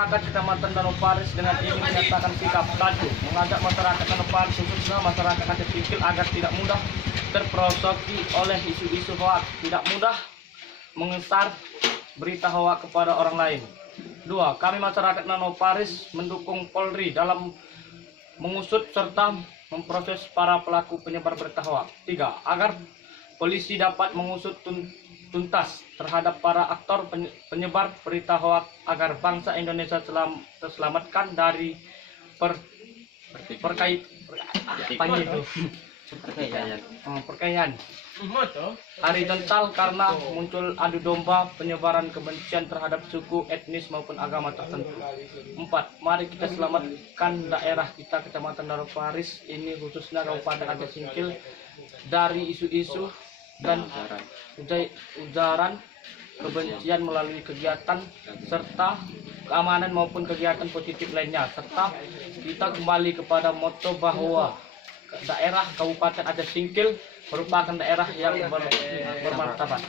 masyarakat Kecamatan Danau Paris dengan ini menyatakan sikap satu, mengajak masyarakat Danau Paris khususnya masyarakat Aceh Singkil agar tidak mudah terprovoki oleh isu-isu hoak, tidak mudah mengesar berita hoak kepada orang lain. Dua, kami masyarakat Danau Paris mendukung Polri dalam mengusut serta memproses para pelaku penyebar berita hoak. Tiga, agar polisi dapat mengusut tuntas terhadap para aktor penyebar berita hoak agar bangsa Indonesia terselamatkan dari perkayaan horizontal karena muncul adu domba penyebaran kebencian terhadap suku, etnis maupun agama tertentu. Empat, mari kita selamatkan daerah kita Kecamatan Danau Paris ini khususnya Kabupaten Aceh Singkil dari isu-isu dan ujaran kebencian melalui kegiatan serta keamanan maupun kegiatan positif lainnya, serta kita kembali kepada moto bahwa daerah Kabupaten Aceh Singkil merupakan daerah yang bermartabat.